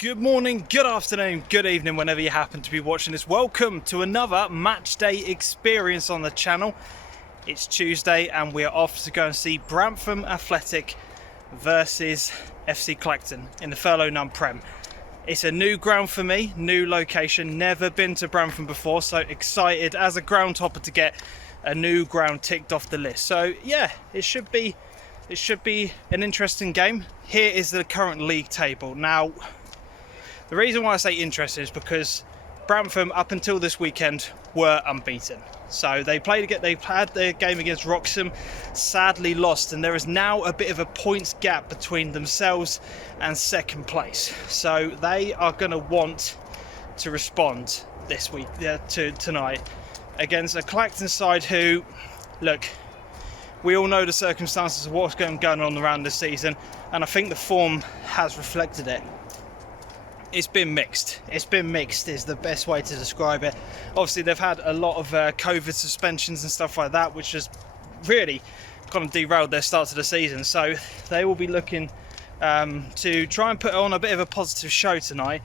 Good morning, good afternoon, good evening, whenever you happen to be watching this. Welcome to another match day experience on the channel. It's Tuesday and we're off to go and see Brantham Athletic versus FC Clacton in the Thurlow Nunn Prem. It's a new ground for me, new location, never been to Brantham before, so excited as a ground hopper to get a new ground ticked off the list. So yeah, it should be an interesting game. Here is the current league table. Now, the reason why I say interesting is because Brantham, up until this weekend, were unbeaten. So they've had their game against Wroxham, sadly lost, and there is now a bit of a points gap between themselves and second place. So they are going to want to respond this week tonight against a Clacton side who, look, we all know the circumstances of what's going on around this season, and I think the form has reflected it. It's been mixed. It's been mixed is the best way to describe it. Obviously, they've had a lot of COVID suspensions and stuff like that, which has really kind of derailed their start to the season. So they will be looking to try and put on a bit of a positive show tonight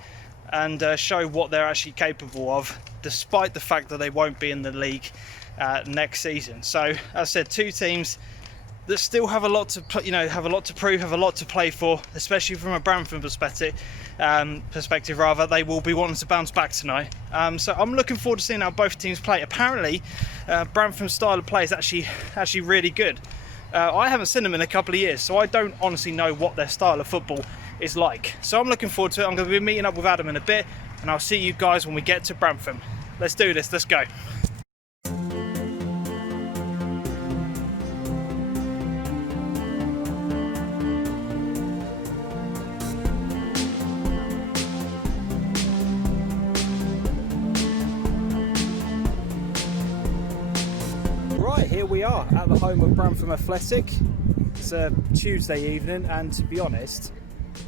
and show what they're actually capable of, despite the fact that they won't be in the league next season. So, as I said, two teams that still have a lot to prove, have a lot to play for, especially from a Brantham perspective. They will be wanting to bounce back tonight. So I'm looking forward to seeing how both teams play. Apparently, Brantham's style of play is actually really good. I haven't seen them in a couple of years, so I don't honestly know what their style of football is like. So I'm looking forward to it. I'm going to be meeting up with Adam in a bit, and I'll see you guys when we get to Brantham. Let's do this. Let's go. Right, here we are at the home of Brantham Athletic. It's a Tuesday evening, and to be honest,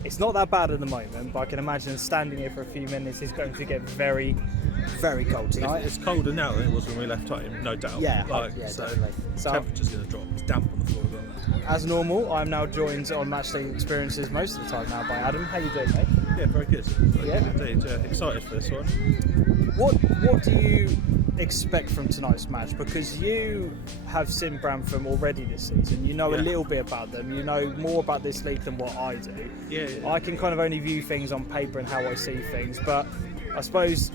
it's not that bad at the moment, but I can imagine standing here for a few minutes is going to get very, very cold tonight. It's colder now than it was when we left home, no doubt. Yeah, so definitely. So temperature's going to drop. It's damp on the floor as well. As normal, I'm now joined on Matchday Experiences most of the time now by Adam. How you doing, mate? Yeah, very good. Very Yeah. good indeed. Excited for this one. What do you expect from tonight's match? Because you have seen Brantham already this season. You know a little bit about them. You know more about this league than what I do. Yeah. I can kind of only view things on paper and how I see things. But I suppose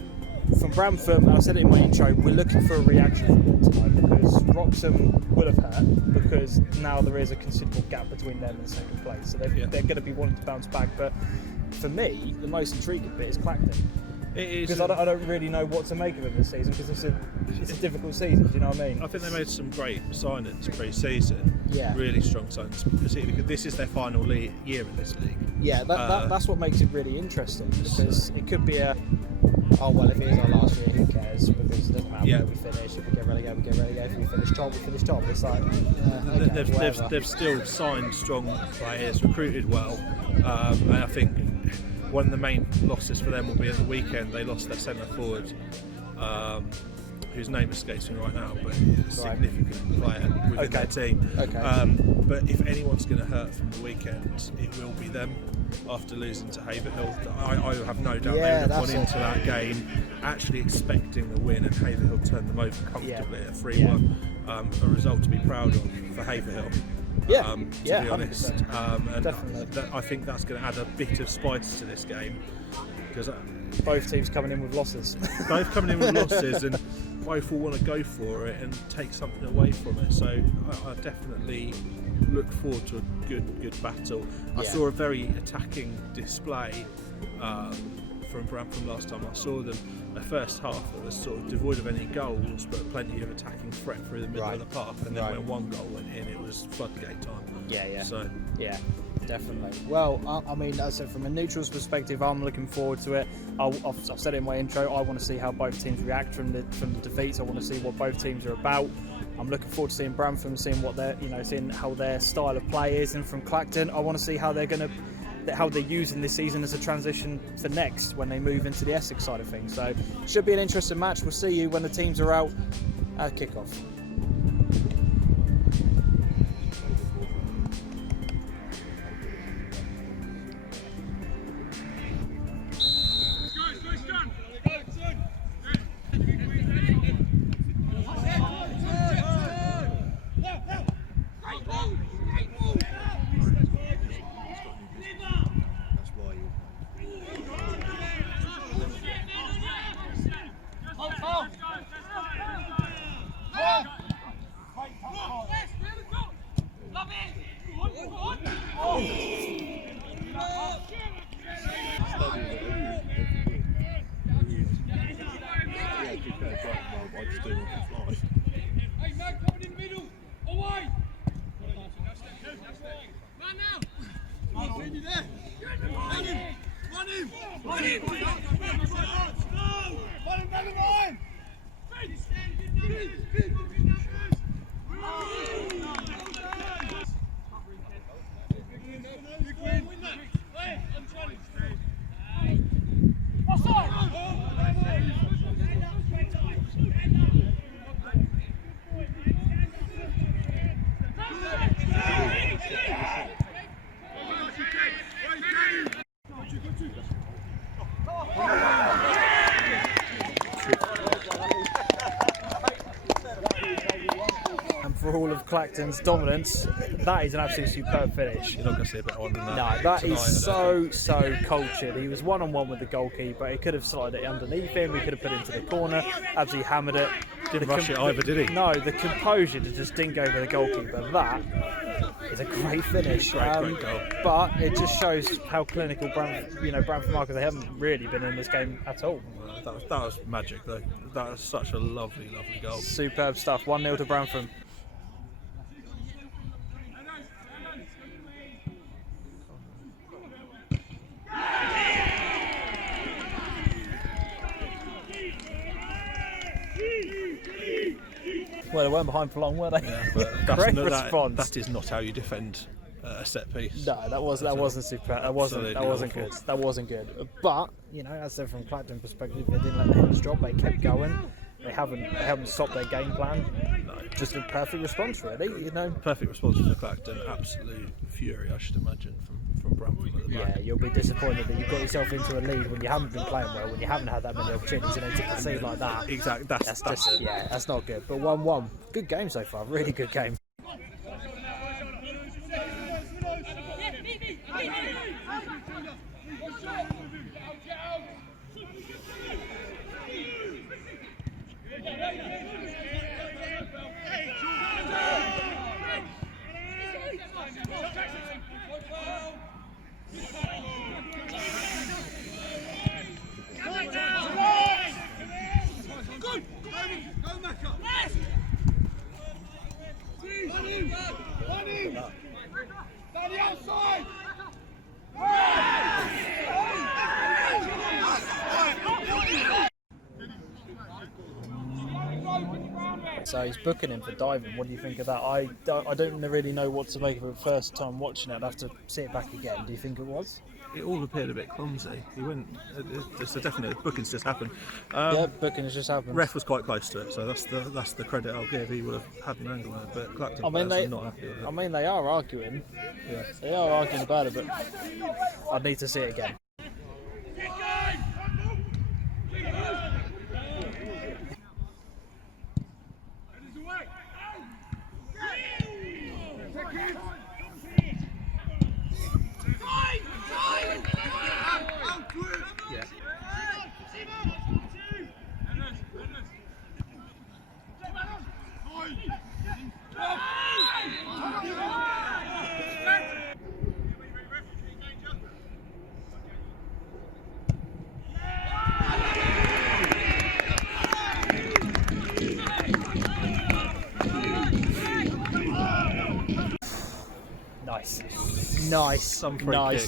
from Brantham, I said it in my intro, we're looking for a reaction from them tonight, because Wroxham will have hurt, because now there is a considerable gap between them and second place. So they're going to be wanting to bounce back. But for me, the most intriguing bit is Clacton. It is, because I don't really know what to make of it this season, because it's a difficult season, do you know what I mean? I think they made some great signings pre-season. Yeah. Really strong signings, particularly because this is their final year in this league. Yeah, that's what makes it really interesting, because it could be if it is our last year, who cares? Because it doesn't matter where we finish. If we get relegated, we get relegated. If we finish top, we finish top. It's like, they've still signed strong players, recruited well, and I think one of the main losses for them will be at the weekend. They lost their centre forward, whose name escapes me right now, but a significant player within their team. Okay. But if anyone's going to hurt from the weekend, it will be them. After losing to Haverhill, I have no doubt they would have gone into that game actually expecting the win, and Haverhill turned them over comfortably at 3-1. A result to be proud of for Haverhill. To be honest, and I think that's going to add a bit of spice to this game, because both teams coming in with losses. And both will want to go for it and take something away from it. So I definitely look forward to a good battle. I saw a very attacking display from Brantham last time I saw them. The first half that was sort of devoid of any goals, but plenty of attacking threat through the middle of the park, and then when one goal went in, it was floodgate time. So definitely. Well, I mean, as I said, from a neutral's perspective, I'm looking forward to it. I've said it in my intro, I want to see how both teams react from the defeats. I want to see what both teams are about. I'm looking forward to seeing Brantham, seeing what seeing how their style of play is, and from Clacton, I want to see how they're using this season as a transition for next when they move into the Essex side of things. So it should be an interesting match. We'll see you when the teams are out at kickoff. And for all of Clacton's dominance, that is an absolutely superb finish. You're not going to see a better one than that. No, that tonight, is so cultured. He was one-on-one with the goalkeeper. He could have slid it underneath him. He could have put it into the corner. Absolutely hammered it. Didn't rush it either, did he? No, the composure to just dink over the goalkeeper. That is a great finish. Great goal. But it just shows how clinical Brantham are, because they haven't really been in this game at all. That was magic, though. That was such a lovely goal. Superb stuff. 1-0 to Brantham. Well, they weren't behind for long, were they? Yeah, but Great response. That is not how you defend a set piece. No, that wasn't super. That wasn't good. That wasn't good. But as I said, from Clacton perspective, they didn't let the heads drop. They kept going. They haven't stopped their game plan. No. Just a perfect response, really. Perfect response from Clacton. Absolute fury, I should imagine, from Brantham at the back. Yeah, you'll be disappointed that you got yourself into a lead when you haven't been playing well, when you haven't had that many opportunities, and then to concede like that. Exactly. That's not good. But 1-1, good game so far. Really good game. So he's booking him for diving. What do you think of that? I don't really know what to make of it first time watching it. I'd have to see it back again. Do you think it was? It all appeared a bit clumsy. He went. It's definitely booking's just happened. Yeah, booking has just happened. Ref was quite close to it, so that's the credit I'll give. He would have had an angle on it, but Clacton not happy with it. They are arguing. Yeah. They are arguing about it, but I'd need to see it again. Nice.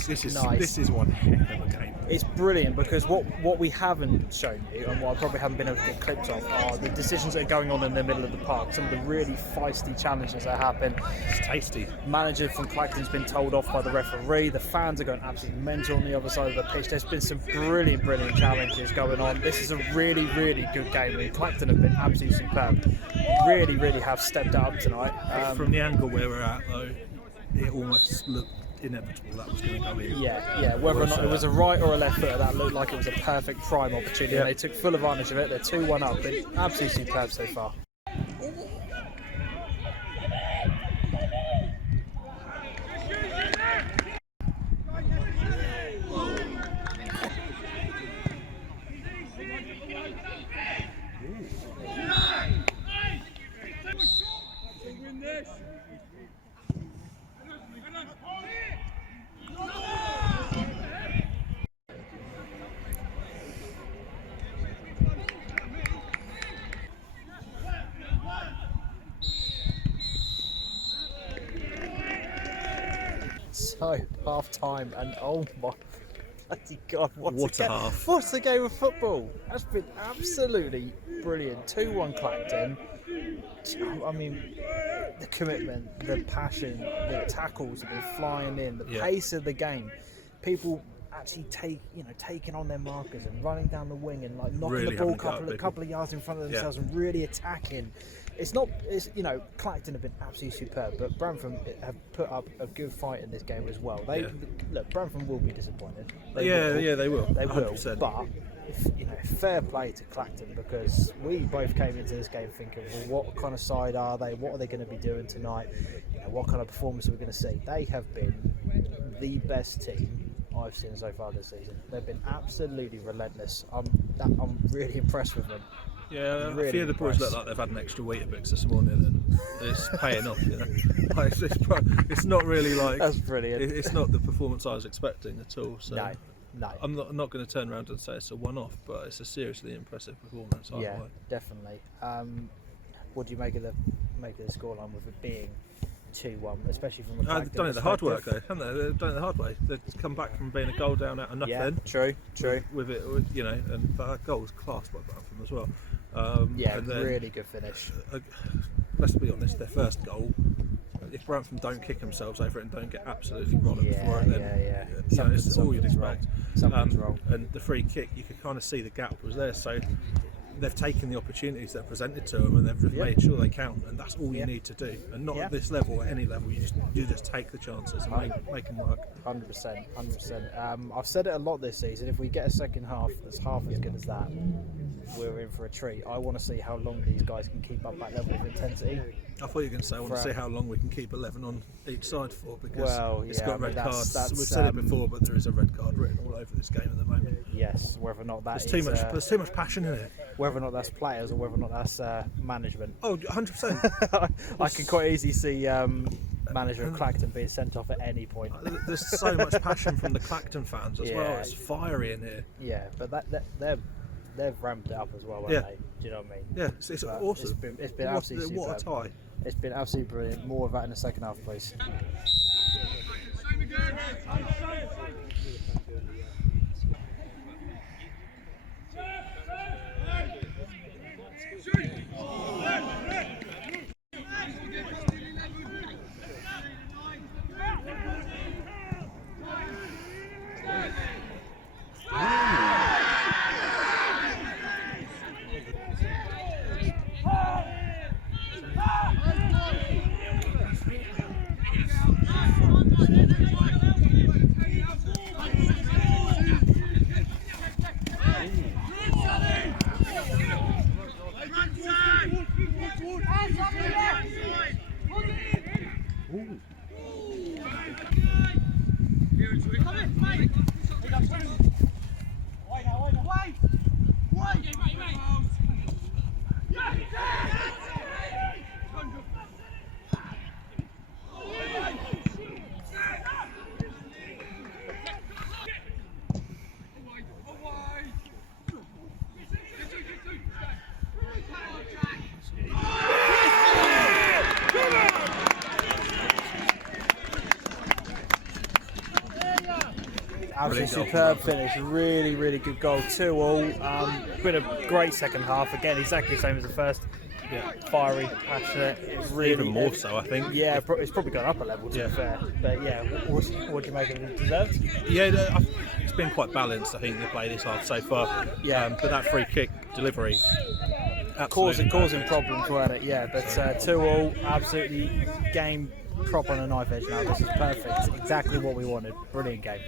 This is one heck of a game. It's brilliant because what we haven't shown you, and what I probably haven't been able to get clips of, are the decisions that are going on in the middle of the park. Some of the really feisty challenges that happen. It's tasty. Manager from Clacton's been told off by the referee. The fans are going absolutely mental on the other side of the pitch. There's been some brilliant challenges going on. This is a really good game. I mean, Clacton have been absolutely superb. Really have stepped up tonight. From the angle where we're at, though, it almost looked inevitable that was going to go in. Yeah. Whether or not it was a right or a left footer, that looked like it was a perfect prime opportunity. And they took full advantage of it. They're 2-1 up. Been absolutely superb so far. So, half time, and oh my, Bloody God, What a half. What's the game of football? That's been absolutely brilliant. 2-1 Clacton. I mean, the commitment, the passion, the tackles have been flying in, the pace of the game. People actually taking on their markers and running down the wing and like knocking Really the ball a couple of yards in front of themselves and really attacking. It's Clacton have been absolutely superb, but Brantham have put up a good fight in this game as well. Look, Brantham will be disappointed. They will. They will. They will. 100%. But fair play to Clacton, because we both came into this game thinking, well, what kind of side are they? What are they going to be doing tonight? What kind of performance are we going to see? They have been the best team I've seen so far this season. They've been absolutely relentless. I'm really impressed with them. Yeah, really a few of the boys look like they've had an extra Weetabix this morning, and it's paying off. Like, it's not really like that's brilliant. It's not the performance I was expecting at all. So no. I'm not going to turn around and say it's a one-off, but it's a seriously impressive performance. Definitely. What do you make of the scoreline with it being 2-1, especially from a they've done it the hard work though, haven't they? They've done it the hard way. They've come back from being a goal down out of nothing. Yeah, true. With it, and that goal was classed by Brantham as well. Really good finish. Let's be honest, their first goal, if Brantham don't kick themselves over it and don't get absolutely rolling before it, then it's all you'd expect. Something's wrong. And the free kick, you could kind of see the gap was there, so they've taken the opportunities that are presented to them and they've just made sure they count, and that's all you need to do. And not at this level, at any level, you just take the chances and make them work. 100%. I've said it a lot this season. If we get a second half that's half as good as that, we're in for a treat. I want to see how long these guys can keep up that level of intensity. I thought you were going to say I want to see how long we can keep 11 on each side for, because it's got red cards. We've said it before, but there is a red card written all over this game at the moment. Yes, whether or not there's too much passion in it. Whether or not that's players or whether or not that's management. Oh, 100%. I can quite easily see manager of Clacton being sent off at any point. There's so much passion from the Clacton fans as well. It's fiery in here. Yeah, but they've ramped it up as well, haven't they? Do you know what I mean? Yeah, it's awesome. It's been absolutely superb. What a tie. It's been absolutely brilliant. More of that in the second half, please. Absolutely superb finish, really good goal, 2-2. Been a great second half, again exactly the same as the first. Fiery, passionate, it's really even more so, I think. Yeah, it's probably gone up a level to be fair, but what do you make of it? Deserved? Yeah, it's been quite balanced. I think they played this hard so far. But that free kick delivery causing problems, weren't it? Yeah, but 2-2, absolutely game prop on a knife edge now. This is perfect. It's exactly what we wanted. Brilliant game.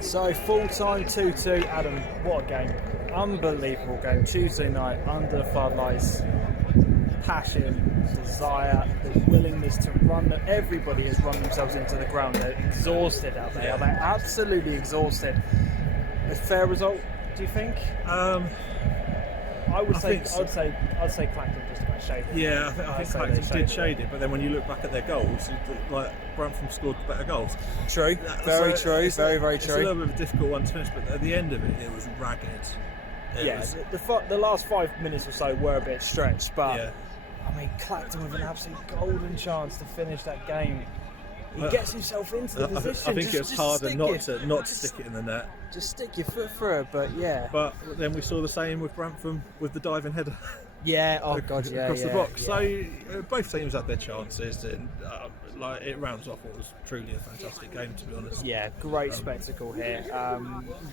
So full-time 2-2, Adam, what a game. Unbelievable game. Tuesday night, under the floodlights. Passion, desire, the willingness to run. Everybody has run themselves into the ground. They're exhausted out there. They're absolutely exhausted. A fair result, do you think? I'd say Clacton just about shaded it. Yeah, I think Clacton did shade it, but then when you look back at their goals, like Brantham scored better goals. True, very true. It's a little bit of a difficult one to finish, but at the end of it, it was ragged. The last 5 minutes or so were a bit stretched, but yeah. I mean, Clacton with an absolute golden chance to finish that game. He gets himself into the position. I think it was harder not to stick it in the net. Just stick your foot through it, but yeah. But then we saw the same with Brantham with the diving header. Yeah, oh god, yeah. Across the box. Yeah. So both teams had their chances, and it rounds off what was truly a fantastic game, to be honest. Yeah, great spectacle here.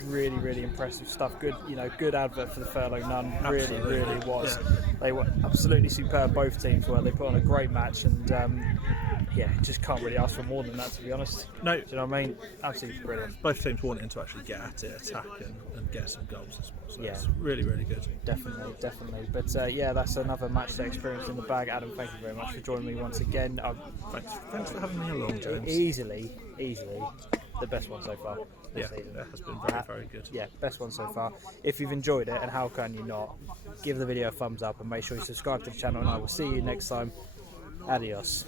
Really, really impressive stuff. Good, good advert for the Thurlow Nunn. Really was. Yeah. They were absolutely superb. Both teams were. They put on a great match, and just can't really ask for more than that, to be honest. No, do you know what I mean? Absolutely brilliant. Both teams wanting to actually get at it, attack, and get some goals as well. So it's really, really good. Definitely. But that's another match day experience in the bag. Adam, thank you very much for joining me once again. Thanks for having me along, James. Easily the best one so far. Yeah, it has been very, very good. Yeah, best one so far. If you've enjoyed it, and how can you not, give the video a thumbs up and make sure you subscribe to the channel, and I will see you next time. Adios.